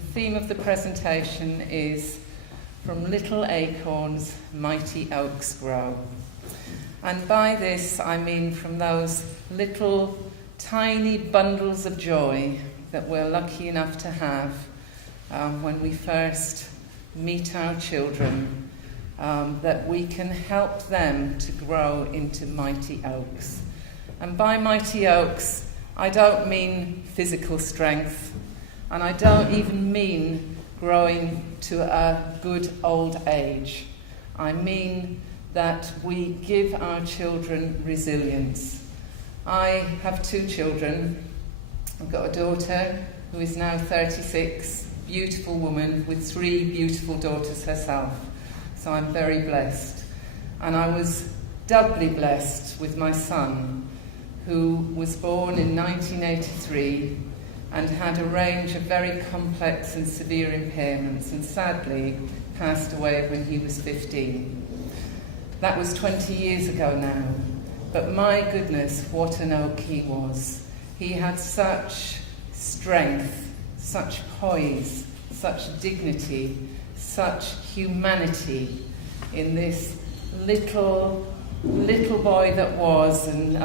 The theme of the presentation is From Little Acorns, Mighty Oaks Grow. And by this I mean from those little tiny bundles of joy that we're lucky enough to have when we first meet our children, that we can help them to grow into mighty oaks. And by mighty oaks, I don't mean physical strength, and I don't even mean growing to a good old age. I mean that we give our children resilience. I have 2 children. I've got a daughter who is now 36, beautiful woman with 3 beautiful daughters herself. So I'm very blessed. And I was doubly blessed with my son, who was born in 1983 and had a range of very complex and severe impairments, and sadly passed away when he was 15. That was 20 years ago now, but my goodness, what an oak he was. He had such strength, such poise, such dignity, such humanity in this little boy that was, and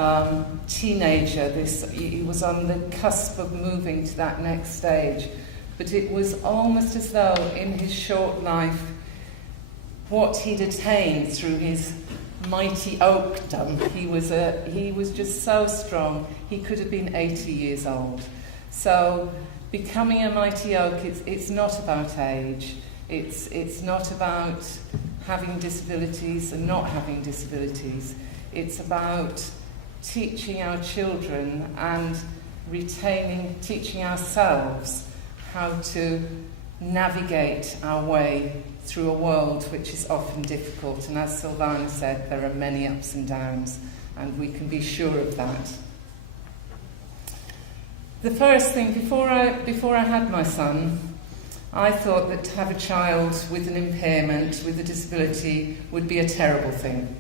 teenager. He was on the cusp of moving to that next stage. But it was almost as though in his short life, what he'd attained through his mighty oakdom, he was just so strong. He could have been 80 years old. So becoming a mighty oak, it's not about age. It's not about having disabilities and not having disabilities. It's about teaching our children and teaching ourselves how to navigate our way through a world which is often difficult. And as Sylvana said, there are many ups and downs, and we can be sure of that. The first thing, before I had my son, I thought that to have a child with an impairment, with a disability, would be a terrible thing.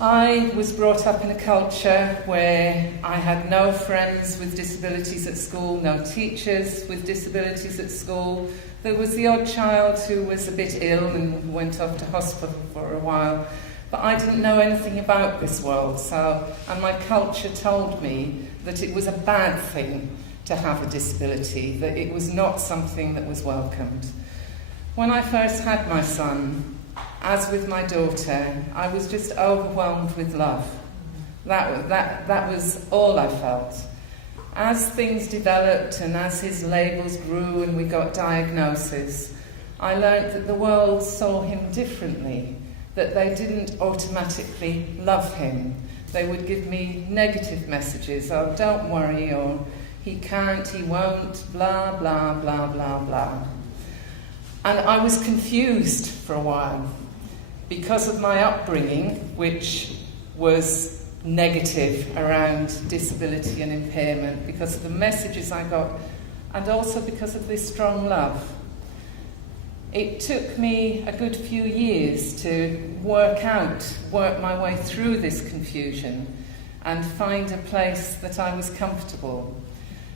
I was brought up in a culture where I had no friends with disabilities at school, no teachers with disabilities at school. There was the odd child who was a bit ill and went off to hospital for a while, but I didn't know anything about this world, and my culture told me that it was a bad thing to have a disability, that it was not something that was welcomed. When I first had my son, as with my daughter, I was just overwhelmed with love. That was all I felt. As things developed and as his labels grew and we got diagnoses, I learnt that the world saw him differently, that they didn't automatically love him. They would give me negative messages, oh, don't worry, or he can't, he won't, blah, blah, blah, blah, blah. And I was confused for a while because of my upbringing, which was negative around disability and impairment, because of the messages I got, and also because of this strong love. It took me a good few years to work my way through this confusion and find a place that I was comfortable.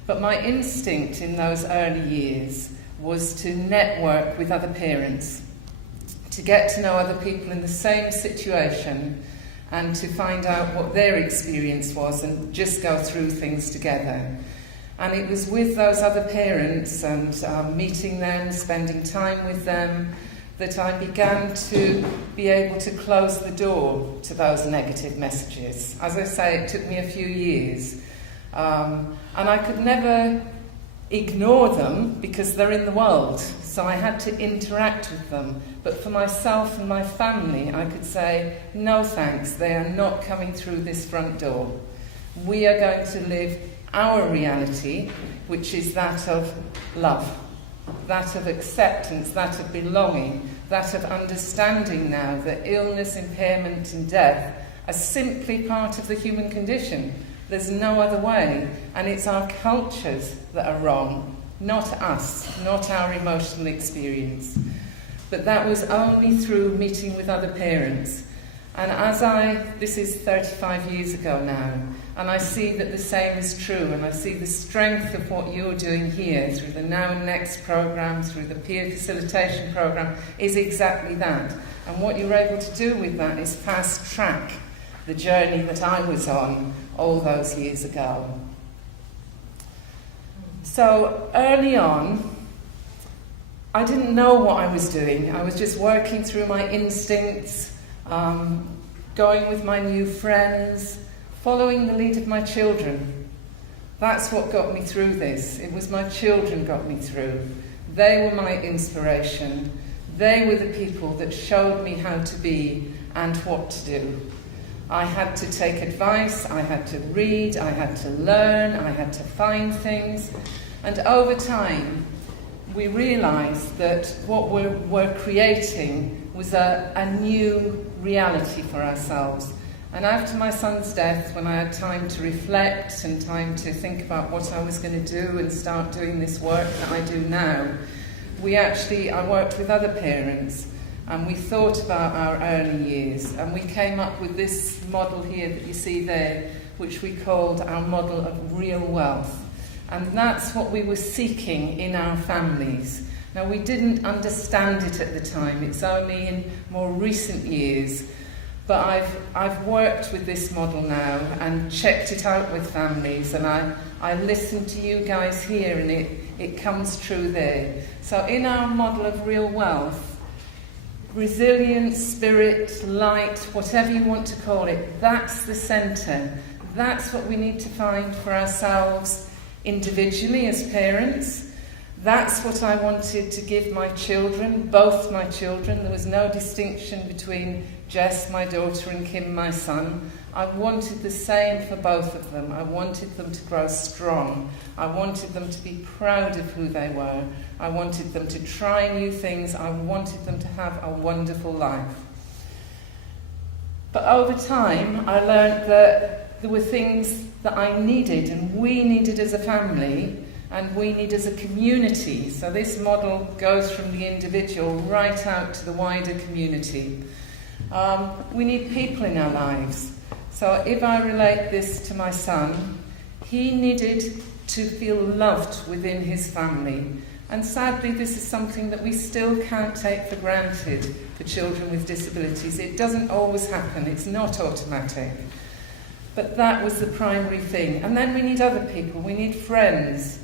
But my instinct in those early years was to network with other parents, to get to know other people in the same situation and to find out what their experience was and just go through things together. And it was with those other parents and meeting them, spending time with them, that I began to be able to close the door to those negative messages. As I say, it took me a few years. And I could never ignore them because they're in the world, so I had to interact with them. But for myself and my family, I could say, no thanks, they are not coming through this front door. We are going to live our reality, which is that of love, that of acceptance, that of belonging, that of understanding now that illness, impairment and death are simply part of the human condition. There's no other way, and it's our cultures that are wrong, not us, not our emotional experience. But that was only through meeting with other parents. And this is 35 years ago now, and I see that the same is true, and I see the strength of what you're doing here through the Now Next programme, through the peer facilitation programme, is exactly that. And what you're able to do with that is fast track the journey that I was on all those years ago. So early on, I didn't know what I was doing. I was just working through my instincts, going with my new friends, following the lead of my children. That's what got me through this. It was my children got me through. They were my inspiration. They were the people that showed me how to be and what to do. I had to take advice, I had to read, I had to learn, I had to find things. And over time, we realised that what we're creating was a new reality for ourselves. And after my son's death, when I had time to reflect and time to think about what I was going to do and start doing this work that I do now, I worked with other parents, and we thought about our early years, and we came up with this model here that you see there, which we called our model of real wealth. And that's what we were seeking in our families. Now, we didn't understand it at the time. It's only in more recent years. But I've worked with this model now and checked it out with families, and I listen to you guys here, and it comes true there. So in our model of real wealth, resilience, spirit, light, whatever you want to call it, that's the centre. That's what we need to find for ourselves individually as parents. That's what I wanted to give my children, both my children. There was no distinction between Jess, my daughter, and Kim, my son. I wanted the same for both of them. I wanted them to grow strong. I wanted them to be proud of who they were. I wanted them to try new things. I wanted them to have a wonderful life. But over time, I learned that there were things that I needed, and we needed as a family, and we need as a community. So this model goes from the individual right out to the wider community. We need people in our lives. So if I relate this to my son, he needed to feel loved within his family. And sadly, this is something that we still can't take for granted for children with disabilities. It doesn't always happen. It's not automatic. But that was the primary thing. And then we need other people. We need friends.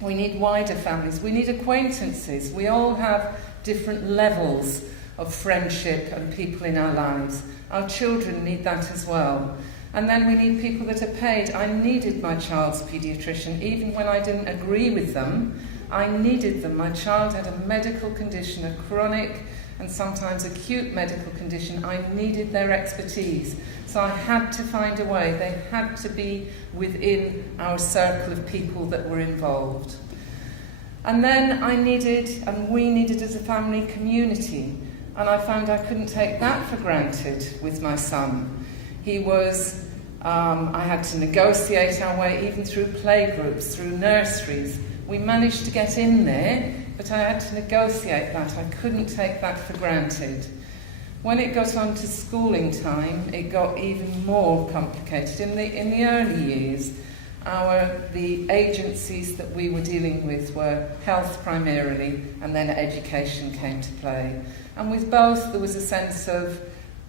We need wider families. We need acquaintances. We all have different levels of friendship and people in our lives. Our children need that as well. And then we need people that are paid. I needed my child's paediatrician, even when I didn't agree with them. I needed them. My child had a medical condition, a chronic and sometimes acute medical condition. I needed their expertise. So I had to find a way. They had to be within our circle of people that were involved. And then we needed as a family community. And I found I couldn't take that for granted with my son. I had to negotiate our way even through playgroups, through nurseries. We managed to get in there, but I had to negotiate that. I couldn't take that for granted. When it got on to schooling time, it got even more complicated. In the early years, the agencies that we were dealing with were health primarily, and then education came to play. And with both, there was a sense of,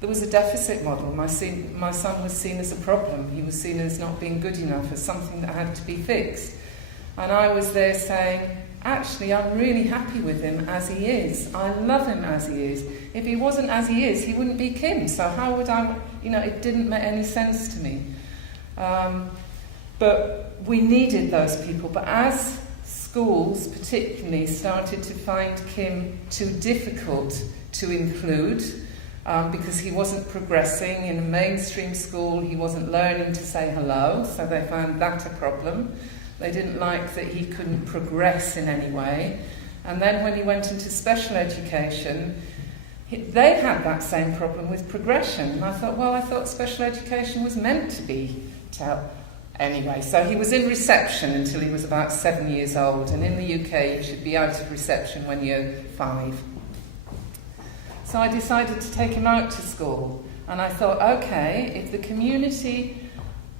there was a deficit model. My son was seen as a problem. He was seen as not being good enough, as something that had to be fixed. And I was there saying, actually, I'm really happy with him as he is. I love him as he is. If he wasn't as he is, he wouldn't be Kim. So how would I, it didn't make any sense to me. But we needed those people. But as schools particularly started to find Kim too difficult to include, because he wasn't progressing in a mainstream school, he wasn't learning to say hello, so they found that a problem. They didn't like that he couldn't progress in any way. And then when he went into special education, they had that same problem with progression. And I thought special education was meant to be anyway. So he was in reception until he was about 7 years old. And in the UK, you should be out of reception when you're 5. So I decided to take him out to school. And I thought, okay,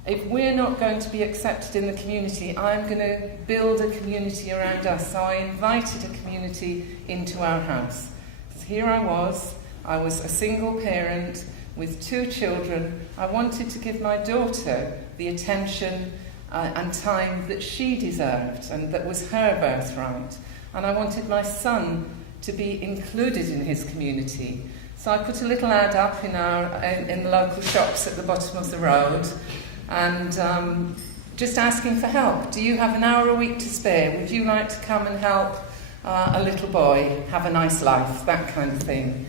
if we're not going to be accepted in the community, I'm going to build a community around us. So I invited a community into our house. So here I was a single parent with 2 children. I wanted to give my daughter the attention and time that she deserved and that was her birthright. And I wanted my son to be included in his community. So I put a little ad up in the local shops at the bottom of the road, and just asking for help. Do you have an hour a week to spare? Would you like to come and help a little boy have a nice life? That kind of thing.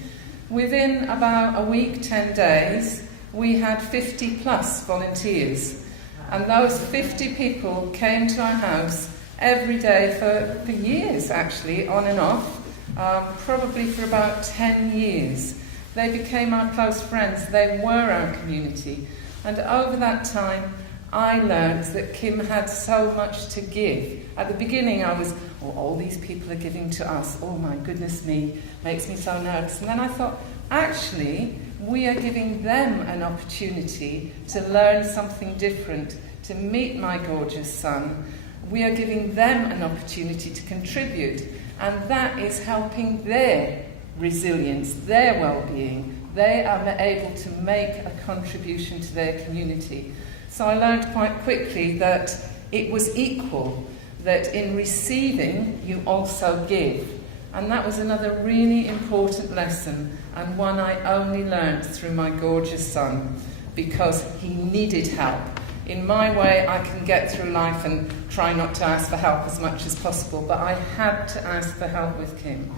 Within about a week, 10 days, we had 50 plus volunteers. And those 50 people came to our house every day for years, actually, on and off, probably for about 10 years. They became our close friends. They were our community. And over that time, I learned that Kim had so much to give. At the beginning, I was, all these people are giving to us. Oh, my goodness me, makes me so nervous. And then I thought, actually, we are giving them an opportunity to learn something different, to meet my gorgeous son. We are giving them an opportunity to contribute. And that is helping their resilience, their well-being. They are able to make a contribution to their community. So I learned quite quickly that it was equal, that in receiving you also give. And that was another really important lesson, and one I only learned through my gorgeous son, because he needed help. In my way, I can get through life and try not to ask for help as much as possible, but I had to ask for help with Kim.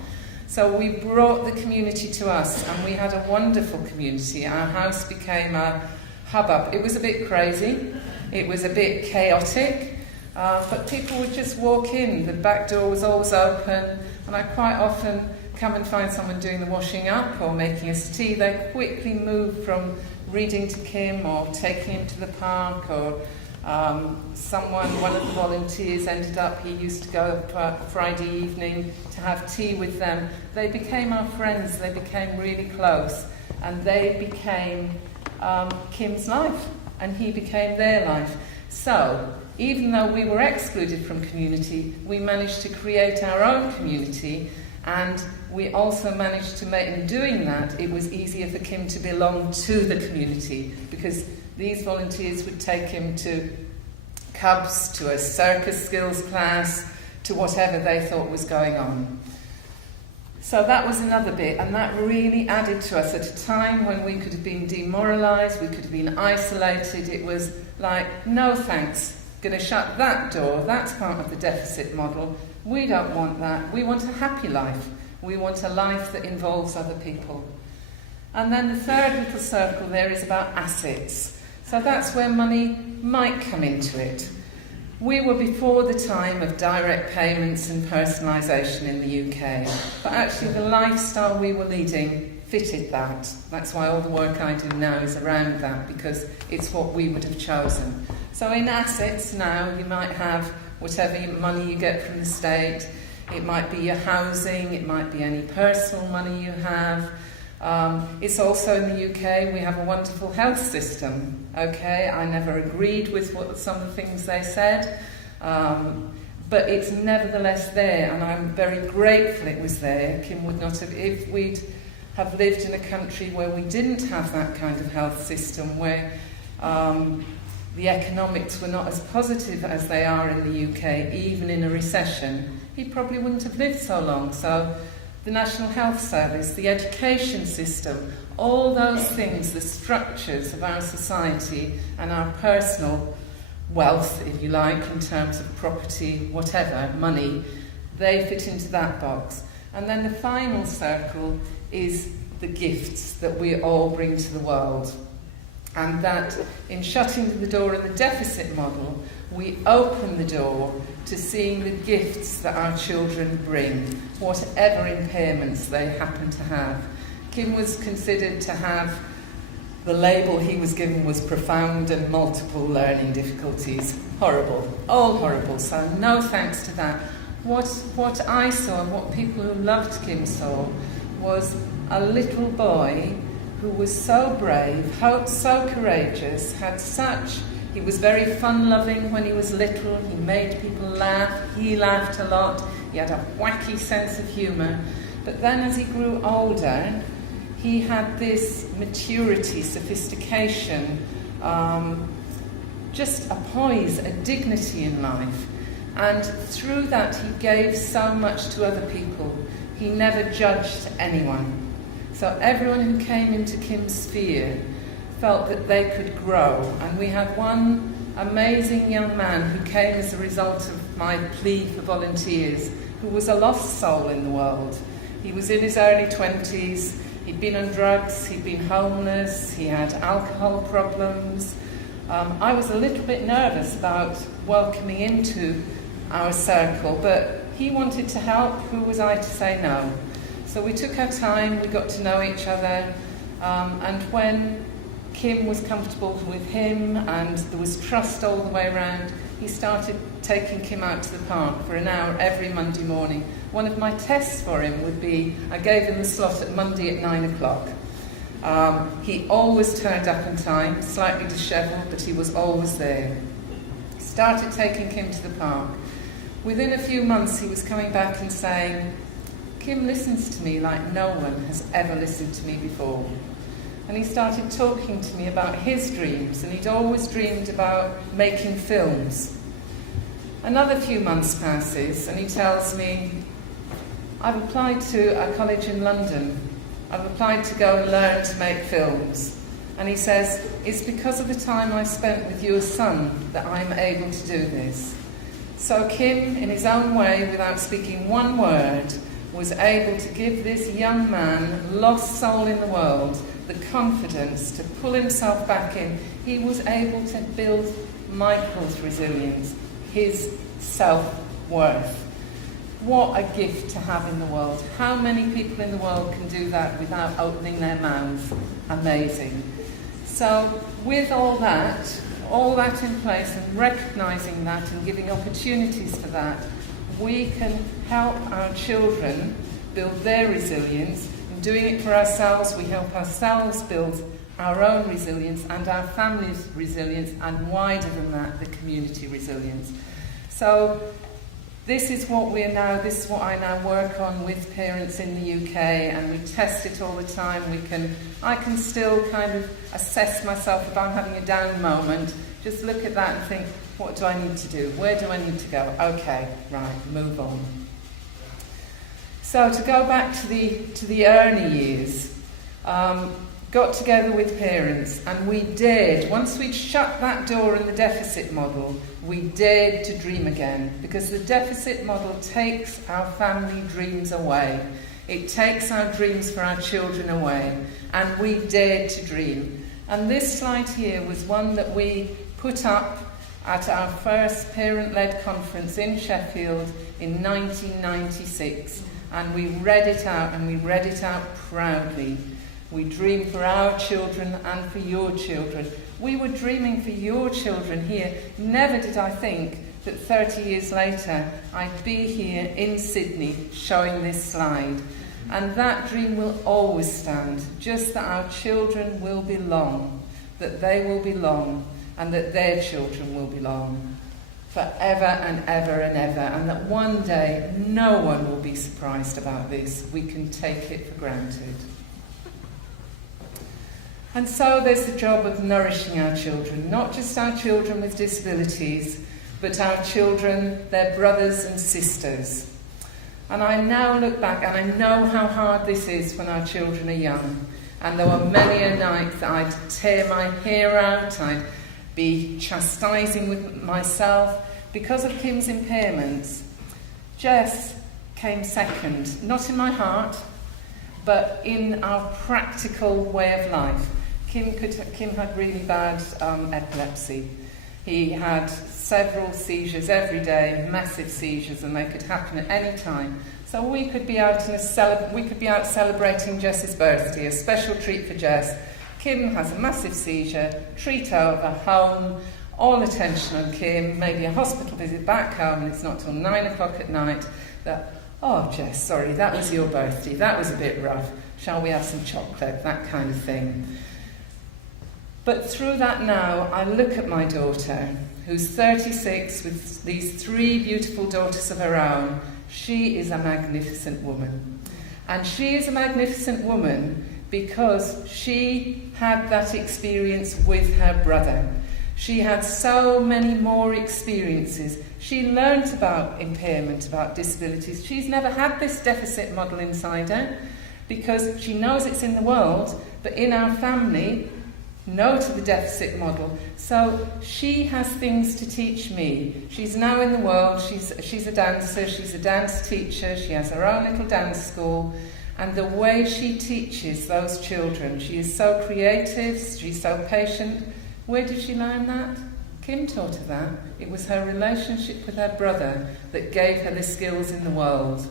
So we brought the community to us, and we had a wonderful community. Our house became a hubbub. It was a bit crazy, it was a bit chaotic, but people would just walk in. The back door was always open, and I quite often come and find someone doing the washing up or making us tea. They quickly moved from reading to Kim or taking him to the park, or one of the volunteers ended up, he used to go up Friday evening to have tea with them. They became our friends, they became really close, and they became Kim's life, and he became their life. So, even though we were excluded from community, we managed to create our own community, and we also managed to make, in doing that, it was easier for Kim to belong to the community, because these volunteers would take him to Cubs, to a circus skills class, to whatever they thought was going on. So that was another bit, and that really added to us at a time when we could have been demoralised, we could have been isolated. It was like, no thanks, going to shut that door, that's part of the deficit model. We don't want that. We want a happy life. We want a life that involves other people. And then the third little circle there is about assets. So that's where money might come into it. We were before the time of direct payments and personalisation in the UK, but actually the lifestyle we were leading fitted that. That's why all the work I do now is around that, because it's what we would have chosen. So in assets now, you might have whatever money you get from the state. It might be your housing, it might be any personal money you have. It's also in the UK, we have a wonderful health system. Okay, I never agreed with some of the things they said, but it's nevertheless there, and I'm very grateful it was there. Kim would not have, if we'd have lived in a country where we didn't have that kind of health system, where the economics were not as positive as they are in the UK, even in a recession, he probably wouldn't have lived so long. So the National Health Service, the education system, all those things, the structures of our society and our personal wealth, if you like, in terms of property, whatever, money, they fit into that box. And then the final circle is the gifts that we all bring to the world. And that in shutting the door in the deficit model, we open the door to seeing the gifts that our children bring, whatever impairments they happen to have. Kim was considered to have, the label he was given was profound and multiple learning difficulties. Horrible, all horrible, so no thanks to that. What I saw and what people who loved Kim saw was a little boy who was so brave, so courageous, he was very fun-loving when he was little, he made people laugh, he laughed a lot, he had a wacky sense of humour. But then as he grew older, he had this maturity, sophistication, just a poise, a dignity in life. And through that he gave so much to other people. He never judged anyone. So everyone who came into Kim's sphere felt that they could grow. And we had one amazing young man who came as a result of my plea for volunteers, who was a lost soul in the world. He was in his early 20s, he'd been on drugs, he'd been homeless, he had alcohol problems. I was a little bit nervous about welcoming into our circle, but he wanted to help. Who was I to say no? So we took our time, we got to know each other, and when Kim was comfortable with him and there was trust all the way around, he started taking Kim out to the park for an hour every Monday morning. One of my tests for him would be, I gave him the slot at Monday at 9 o'clock. He always turned up on time, slightly dishevelled, but he was always there. Started taking Kim to the park. Within a few months he was coming back and saying, Kim listens to me like no one has ever listened to me before. And he started talking to me about his dreams, and he'd always dreamed about making films. Another few months passes and he tells me, I've applied to a college in London. I've applied to go and learn to make films. And he says, it's because of the time I spent with your son that I'm able to do this. So Kim, in his own way, without speaking one word, was able to give this young man, lost soul in the world, the confidence to pull himself back in. He was able to build Michael's resilience, his self-worth. What a gift to have in the world. How many people in the world can do that without opening their mouths? Amazing. So with all that in place, and recognising that and giving opportunities for that, we can help our children build their resilience. In doing it for ourselves, we help ourselves build our own resilience and our family's resilience, and wider than that, the community resilience. So this is what I now work on with parents in the UK, and we test it all the time. I can still kind of assess myself if I'm having a down moment, just look at that and think, what do I need to do? Where do I need to go? Okay, right, move on. So to go back to the early years, got together with parents, and we dared, once we'd shut that door in the deficit model, we dared to dream again, because the deficit model takes our family dreams away. It takes our dreams for our children away, and we dared to dream. And this slide here was one that we put up at our first parent-led conference in Sheffield in 1996, and we read it out, and we read it out proudly. We dream for our children and for your children. We were dreaming for your children here. Never did I think that 30 years later I'd be here in Sydney showing this slide. And that dream will always stand, just that our children will belong, that they will belong, and that their children will belong forever and ever and ever, and that one day no one will be surprised about this. We can take it for granted. And so there's the job of nourishing our children, not just our children with disabilities, but our children, their brothers and sisters. And I now look back and I know how hard this is when our children are young. And there were many a night that I'd tear my hair out, I'd be chastising with myself. Because of Kim's impairments, Jess came second, not in my heart, but in our practical way of life. Kim had really bad epilepsy. He had several seizures every day, massive seizures, and they could happen at any time. So we could be out celebrating Jess's birthday, a special treat for Jess. Kim has a massive seizure, treat over, home, all attention on Kim, maybe a hospital visit back home, and it's not till 9 o'clock at night that, oh Jess, sorry, that was your birthday, that was a bit rough. shall we have some chocolate, that kind of thing. But through that now, I look at my daughter, who's 36 with these 3 beautiful daughters of her own. She is a magnificent woman. And she is a magnificent woman because she had that experience with her brother. She had so many more experiences. She learnt about impairment, about disabilities. She's never had this deficit model inside her because she knows it's in the world, but in our family, no to the deficit model. So she has things to teach me. She's now in the world, she's a dancer, she's a dance teacher, she has her own little dance school, and the way she teaches those children, she is so creative, she's so patient. Where did she learn that? Kim taught her that. It was her relationship with her brother that gave her the skills in the world.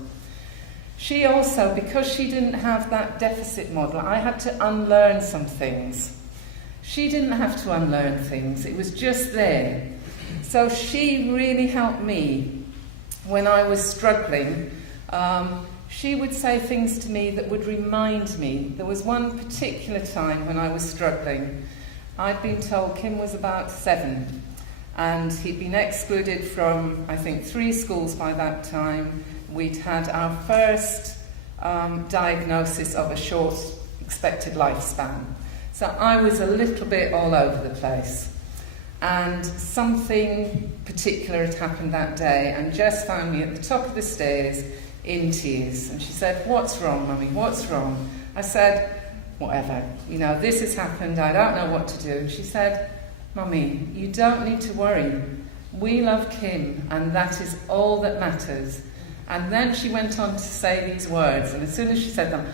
She also, because she didn't have that deficit model, I had to unlearn some things. She didn't have to unlearn things, it was just there. So she really helped me when I was struggling. She would say things to me that would remind me. There was one particular time when I was struggling. I'd been told Kim was about 7 and he'd been excluded from, I think, 3 schools by that time. We'd had our first diagnosis of a short expected lifespan. So I was a little bit all over the place. And something particular had happened that day, and Jess found me at the top of the stairs in tears. And she said, "What's wrong, Mummy? What's wrong?" I said, "Whatever. You know, this has happened. I don't know what to do." And she said, "Mummy, you don't need to worry. We love Kim, and that is all that matters." And then she went on to say these words, and as soon as she said them,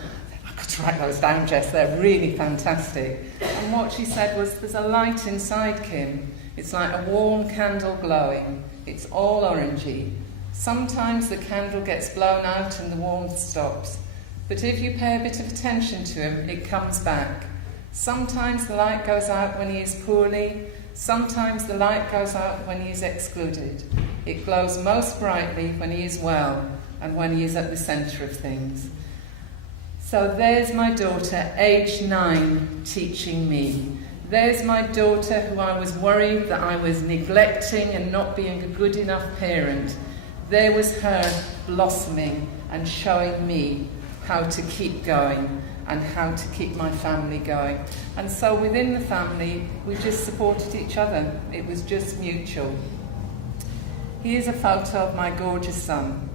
I've got to write those down, Jess, they're really fantastic. And what she said was, "There's a light inside Kim. It's like a warm candle glowing. It's all orangey. Sometimes the candle gets blown out and the warmth stops. But if you pay a bit of attention to him, it comes back. Sometimes the light goes out when he is poorly. Sometimes the light goes out when he is excluded. It glows most brightly when he is well and when he is at the centre of things." So there's my daughter, age 9, teaching me. There's my daughter who I was worried that I was neglecting and not being a good enough parent. There was her blossoming and showing me how to keep going and how to keep my family going. And so within the family, we just supported each other. It was just mutual. Here's a photo of my gorgeous son.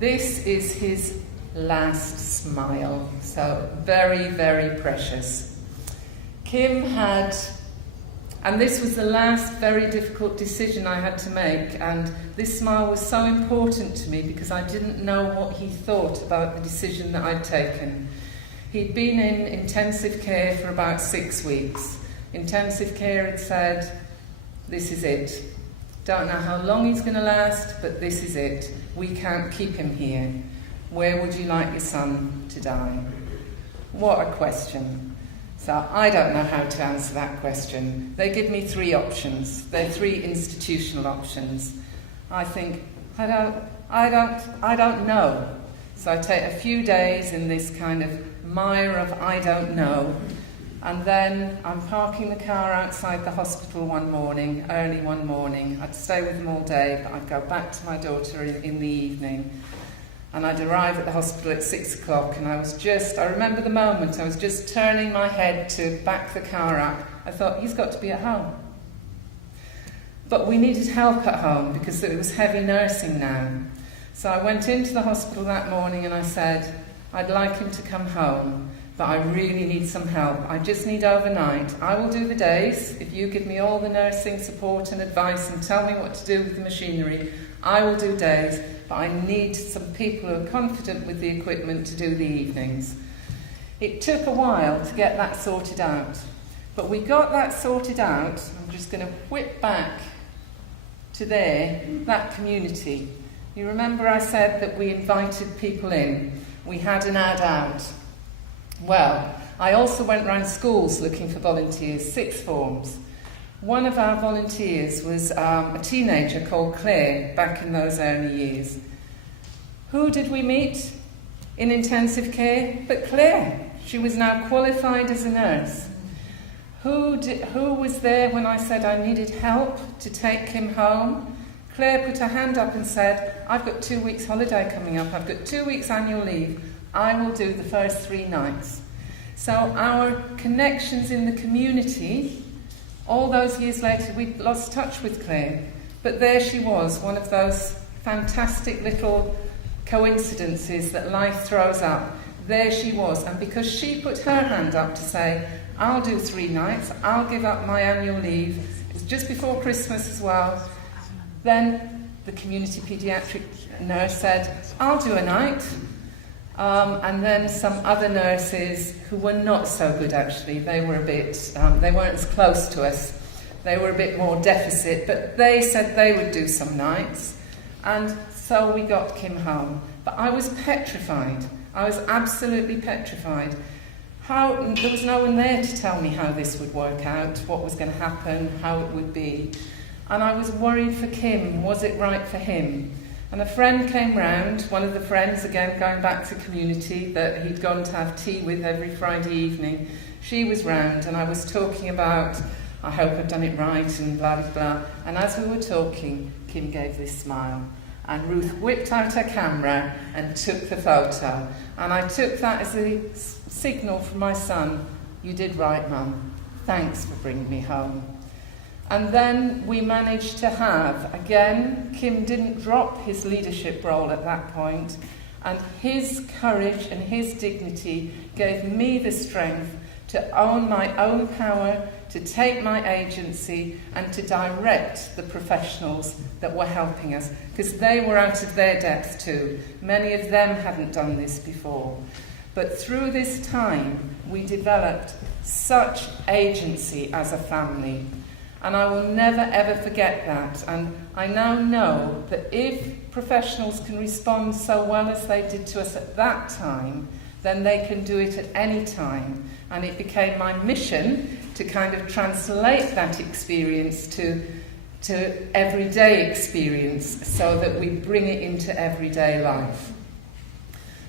This is his last smile, so very, very precious. Kim had, and this was the last very difficult decision I had to make, and this smile was so important to me because I didn't know what he thought about the decision that I'd taken. He'd been in intensive care for about 6 weeks. Intensive care had said, "This is it. Don't know how long he's going to last, but this is it. We can't keep him here. Where would you like your son to die?" What a question. So I don't know how to answer that question. They give me 3 options. They're 3 institutional options. I think, I don't know. So I take a few days in this kind of mire of I don't know. And then I'm parking the car outside the hospital one morning, early one morning. I'd stay with them all day, but I'd go back to my daughter in the evening. And I'd arrive at the hospital at 6 o'clock, and I remember the moment, I was just turning my head to back the car up. I thought, he's got to be at home. But we needed help at home because it was heavy nursing now. So I went into the hospital that morning and I said, I'd like him to come home, but I really need some help. I just need overnight. I will do the days. If you give me all the nursing support and advice and tell me what to do with the machinery, I will do days, but I need some people who are confident with the equipment to do the evenings. It took a while to get that sorted out, but we got that sorted out. I'm just going to whip back to there, that community. You remember I said that we invited people in. We had an ad out. Well, I also went round schools looking for volunteers, 6th forms. One of our volunteers was a teenager called Claire back in those early years. Who did we meet? in intensive care, but Claire. She was now qualified as a nurse. Who was there when I said I needed help to take Kim home? Claire put her hand up and said, I've got 2 weeks holiday coming up, I've got 2 weeks annual leave, I will do the first 3 nights. So our connections in the community, all those years later, we lost touch with Claire, but there she was, one of those fantastic little coincidences that life throws up. There she was, and because she put her hand up to say, I'll do 3 nights, I'll give up my annual leave, it was just before Christmas as well, then the community paediatric nurse said, I'll do a night. And then some other nurses who were not so good actually, they were a bit, they weren't as close to us, they were a bit more deficit, but they said they would do some nights, and so we got Kim home. But I was petrified, I was absolutely petrified. There was no one there to tell me how this would work out, what was going to happen, how it would be. And I was worried for Kim, was it right for him? And a friend came round, one of the friends, again going back to community, that he'd gone to have tea with every Friday evening. She was round and I was talking about, I hope I've done it right and blah, blah, blah. And as we were talking, Kim gave this smile. And Ruth whipped out her camera and took the photo. And I took that as a signal from my son, you did right, Mum. Thanks for bringing me home. And then we managed to have, again, Kim didn't drop his leadership role at that point, and his courage and his dignity gave me the strength to own my own power, to take my agency, and to direct the professionals that were helping us, because they were out of their depth too. Many of them hadn't done this before. But through this time, we developed such agency as a family. And I will never ever forget that. And I now know that if professionals can respond so well as they did to us at that time, then they can do it at any time. And it became my mission to kind of translate that experience to everyday experience so that we bring it into everyday life.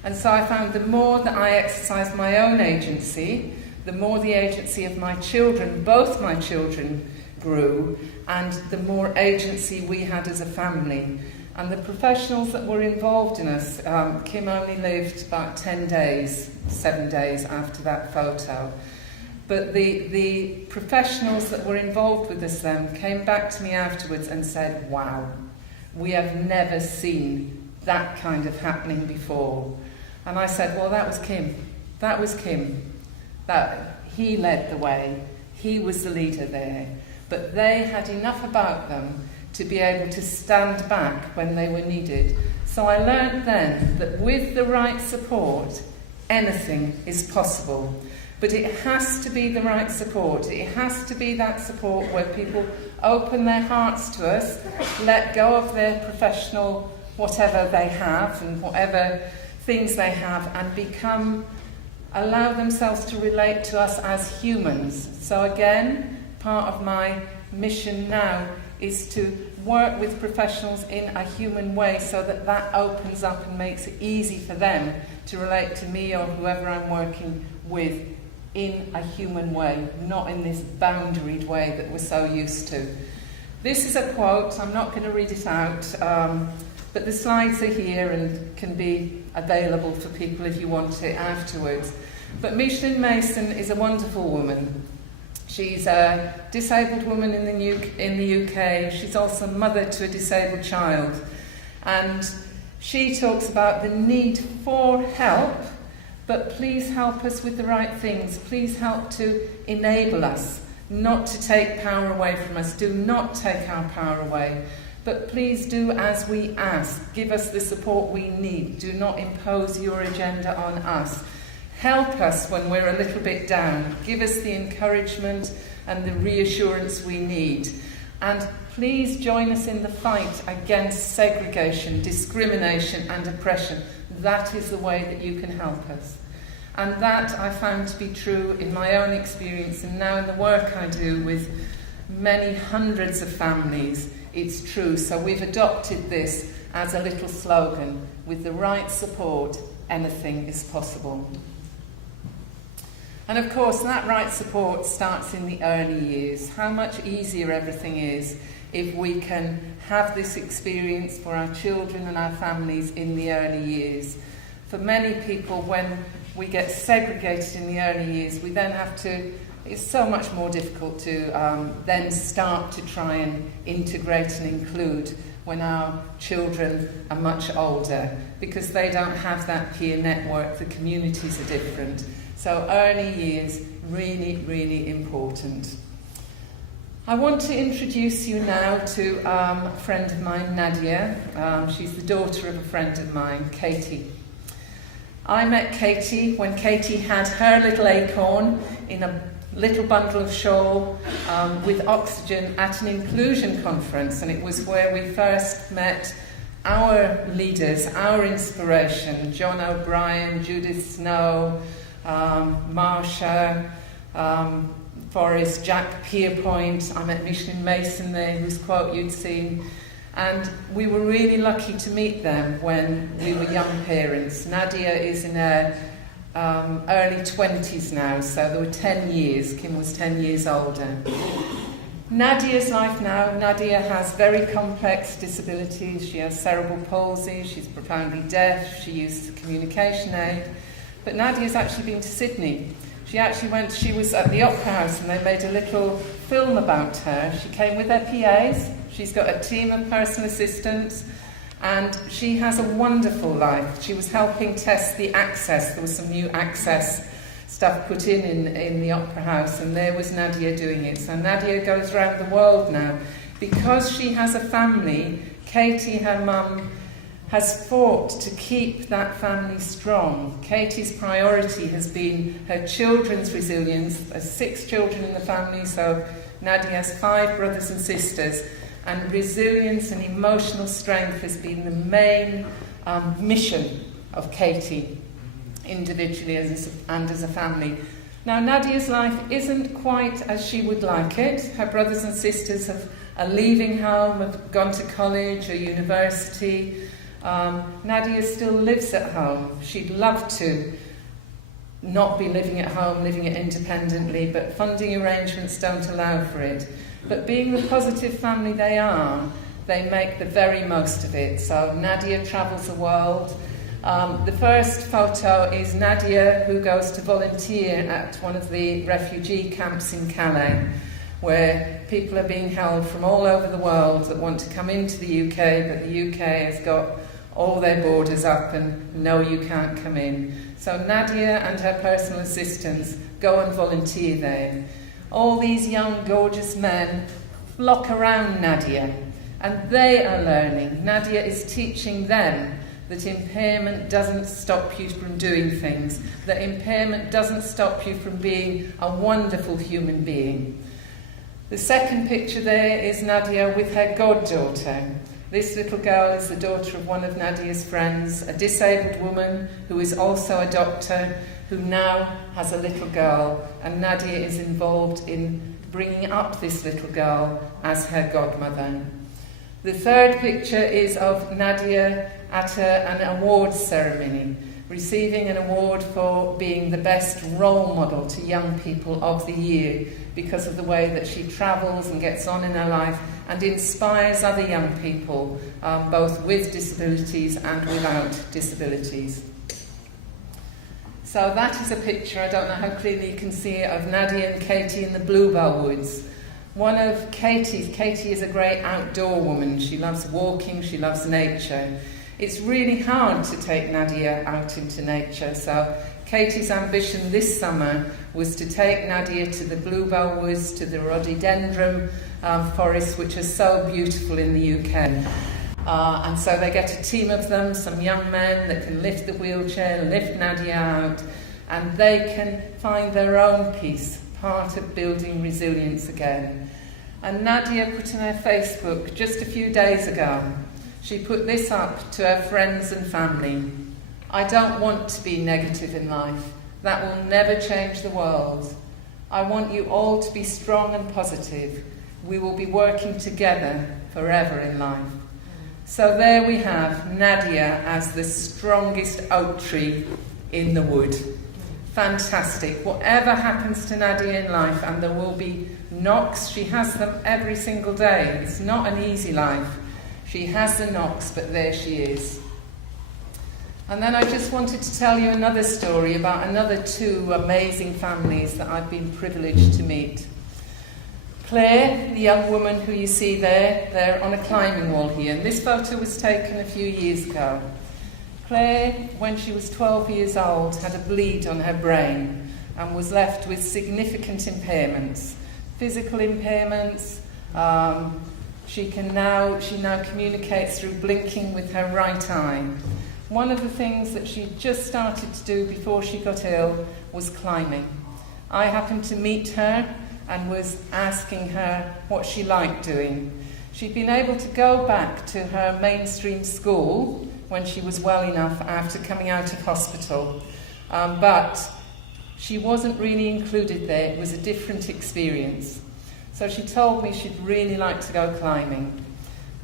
And so I found the more that I exercised my own agency, the more the agency of my children, both my children, grew, and the more agency we had as a family. And the professionals that were involved in us, Kim only lived about 10 days, 7 days after that photo. But the professionals that were involved with us then came back to me afterwards and said, wow, we have never seen that kind of happening before. And I said, well, that was Kim. That was Kim. That he led the way. He was the leader there. But they had enough about them to be able to stand back when they were needed. So I learned then that with the right support, anything is possible. But it has to be the right support. It has to be that support where people open their hearts to us, let go of their professional whatever they have and whatever things they have, and allow themselves to relate to us as humans. So again, part of my mission now is to work with professionals in a human way so that that opens up and makes it easy for them to relate to me or whoever I'm working with in a human way, not in this boundaried way that we're so used to. This is a quote, I'm not going to read it out, but the slides are here and can be available for people if you want it afterwards. But Micheline Mason is a wonderful woman. She's a disabled woman in the UK. She's also mother to a disabled child. And she talks about the need for help, but please help us with the right things. Please help to enable us, not to take power away from us. Do not take our power away. But please do as we ask. Give us the support we need. Do not impose your agenda on us. Help us when we're a little bit down. Give us the encouragement and the reassurance we need. And please join us in the fight against segregation, discrimination and oppression. That is the way that you can help us. And that I found to be true in my own experience, and now in the work I do with many hundreds of families, it's true. So we've adopted this as a little slogan: with the right support, anything is possible. And of course, that right support starts in the early years. How much easier everything is if we can have this experience for our children and our families in the early years. For many people, when we get segregated in the early years, we then have to, it's so much more difficult to then start to try and integrate and include when our children are much older, because they don't have that peer network, the communities are different. So early years, really, really important. I want to introduce you now to a friend of mine, Nadia. She's the daughter of a friend of mine, Katie. I met Katie when Katie had her little acorn in a little bundle of shawl with oxygen at an inclusion conference, and it was where we first met our leaders, our inspiration, John O'Brien, Judith Snow, Marsha, Forrest, Jack Pierpoint. I met Micheline Mason there, whose quote you'd seen. And we were really lucky to meet them when we were young parents. Nadia is in her early 20s now, so there were 10 years. Kim was 10 years older. Nadia's life now, Nadia has very complex disabilities. She has cerebral palsy, she's profoundly deaf, she uses a communication aid. But Nadia's actually been to Sydney. She was at the Opera House and they made a little film about her. She came with her PAs. She's got a team of personal assistants, and she has a wonderful life. She was helping test the access. There was some new access stuff put in the Opera House, and there was Nadia doing it. So Nadia goes around the world now. Because she has a family, Katie, her mum, has fought to keep that family strong. Katie's priority has been her children's resilience. There's 6 children in the family, so Nadia has 5 brothers and sisters. And resilience and emotional strength has been the main mission of Katie, individually and as a family. Now, Nadia's life isn't quite as she would like it. Her brothers and sisters are leaving home, have gone to college or university. Nadia still lives at home. She'd love to not be living at home, living it independently, but funding arrangements don't allow for it. But being the positive family they are, they make the very most of it. So Nadia travels the world. The first photo is Nadia, who goes to volunteer at one of the refugee camps in Calais, where people are being held from all over the world that want to come into the UK, but the UK has got all their borders up and no, you can't come in. So Nadia and her personal assistants go and volunteer there. All these young, gorgeous men flock around Nadia, and they are learning. Nadia is teaching them that impairment doesn't stop you from doing things, that impairment doesn't stop you from being a wonderful human being. The second picture there is Nadia with her goddaughter. This little girl is the daughter of one of Nadia's friends, a disabled woman who is also a doctor, who now has a little girl, and Nadia is involved in bringing up this little girl as her godmother. The third picture is of Nadia at an awards ceremony, receiving an award for being the best role model to young people of the year because of the way that she travels and gets on in her life and inspires other young people, both with disabilities and without disabilities. So that is a picture, I don't know how clearly you can see it, of Nadia and Katie in the Bluebell Woods. Katie is a great outdoor woman. She loves walking, she loves nature. It's really hard to take Nadia out into nature, so Katie's ambition this summer was to take Nadia to the Bluebell Woods, to the rhododendron forest, which is so beautiful in the UK. And so they get a team of them, some young men that can lift the wheelchair, lift Nadia out, and they can find their own peace, part of building resilience again. And Nadia put on her Facebook just a few days ago, she put this up to her friends and family. I don't want to be negative in life. That will never change the world. I want you all to be strong and positive. We will be working together forever in life. So there we have Nadia as the strongest oak tree in the wood. Fantastic. Whatever happens to Nadia in life, and there will be knocks, she has them every single day. It's not an easy life. She has the knocks, but there she is. And then I just wanted to tell you another story about another two amazing families that I've been privileged to meet. Claire, the young woman who you see there, they're on a climbing wall here, and this photo was taken a few years ago. Claire, when she was 12 years old, had a bleed on her brain and was left with significant impairments, physical impairments. She now communicates through blinking with her right eye. One of the things that she just started to do before she got ill was climbing. I happened to meet her and was asking her what she liked doing. She'd been able to go back to her mainstream school when she was well enough after coming out of hospital, but she wasn't really included there. It was a different experience. So she told me she'd really like to go climbing.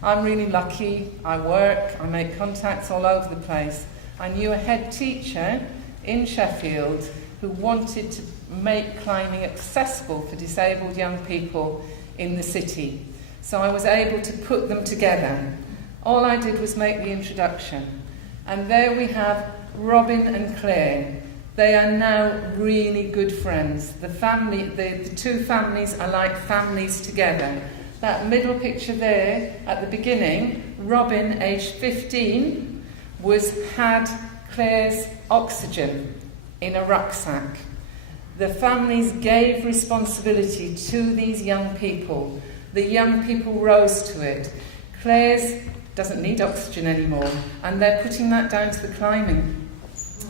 I'm really lucky. I work, I make contacts all over the place. I knew a head teacher in Sheffield who wanted to make climbing accessible for disabled young people in the city. So I was able to put them together. All I did was make the introduction. And there we have Robin and Claire. They are now really good friends. The two families are like families together. That middle picture there at the beginning, Robin, aged 15, had Claire's oxygen in a rucksack. The families gave responsibility to these young people. The young people rose to it. Claire's doesn't need oxygen anymore, and they're putting that down to the climbing.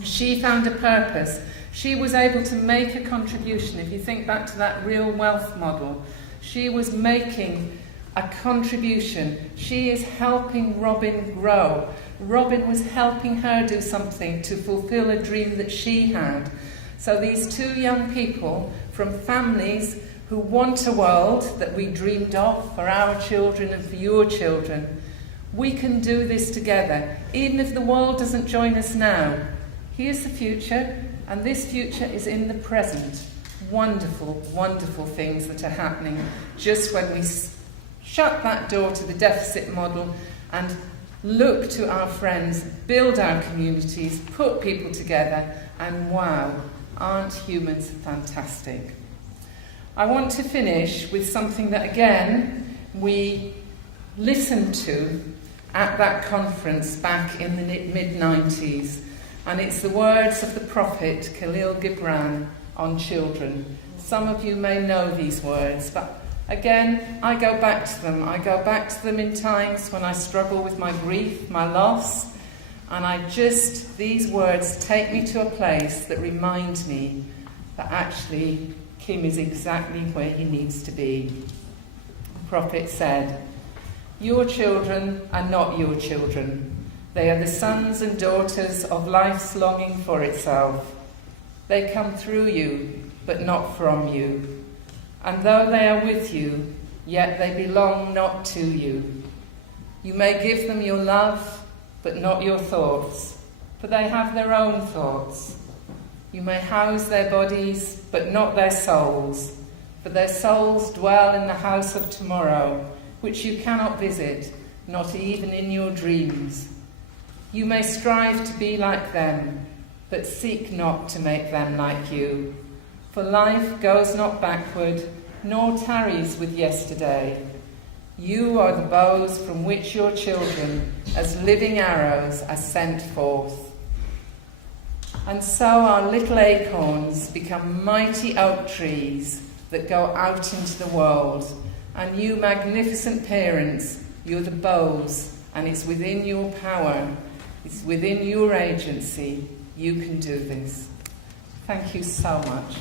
She found a purpose. She was able to make a contribution. If you think back to that real wealth model, she was making a contribution. She is helping Robin grow. Robin was helping her do something to fulfill a dream that she had. So these two young people from families who want a world that we dreamed of for our children and for your children, we can do this together. Even if the world doesn't join us now, here's the future, and this future is in the present. Wonderful, wonderful things that are happening just when we shut that door to the deficit model and look to our friends, build our communities, put people together, and wow, aren't humans fantastic? I want to finish with something that, again, we listened to at that conference back in the mid-90s, and it's the words of the prophet Khalil Gibran on children. Some of you may know these words, but again, I go back to them. I go back to them in times when I struggle with my grief, my loss, and these words take me to a place that reminds me that actually Kim is exactly where he needs to be. The prophet said, "Your children are not your children. They are the sons and daughters of life's longing for itself. They come through you, but not from you. And though they are with you, yet they belong not to you. You may give them your love, but not your thoughts, for they have their own thoughts. You may house their bodies, but not their souls, for their souls dwell in the house of tomorrow, which you cannot visit, not even in your dreams. You may strive to be like them, but seek not to make them like you. For life goes not backward, nor tarries with yesterday. You are the bows from which your children, as living arrows, are sent forth." And so our little acorns become mighty oak trees that go out into the world. And you magnificent parents, you're the bows, and it's within your power, it's within your agency. You can do this. Thank you so much.